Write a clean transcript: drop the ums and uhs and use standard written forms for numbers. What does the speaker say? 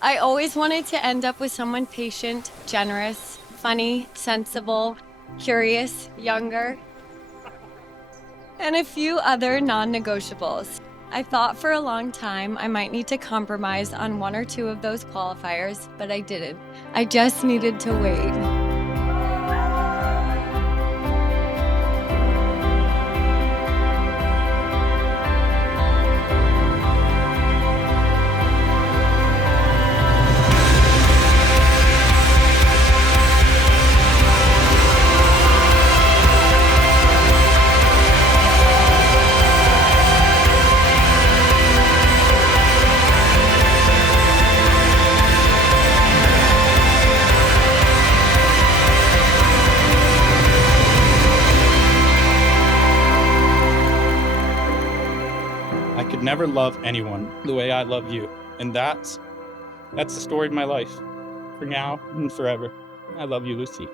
I always wanted to end up with someone patient, generous, funny, sensible, curious, younger, and a few other non-negotiables. I thought for a long time I might need to compromise on one or two of those qualifiers, but I didn't. I just needed to wait. I could never love anyone the way I love you. And that's the story of my life. For now and forever. I love you, Lucy.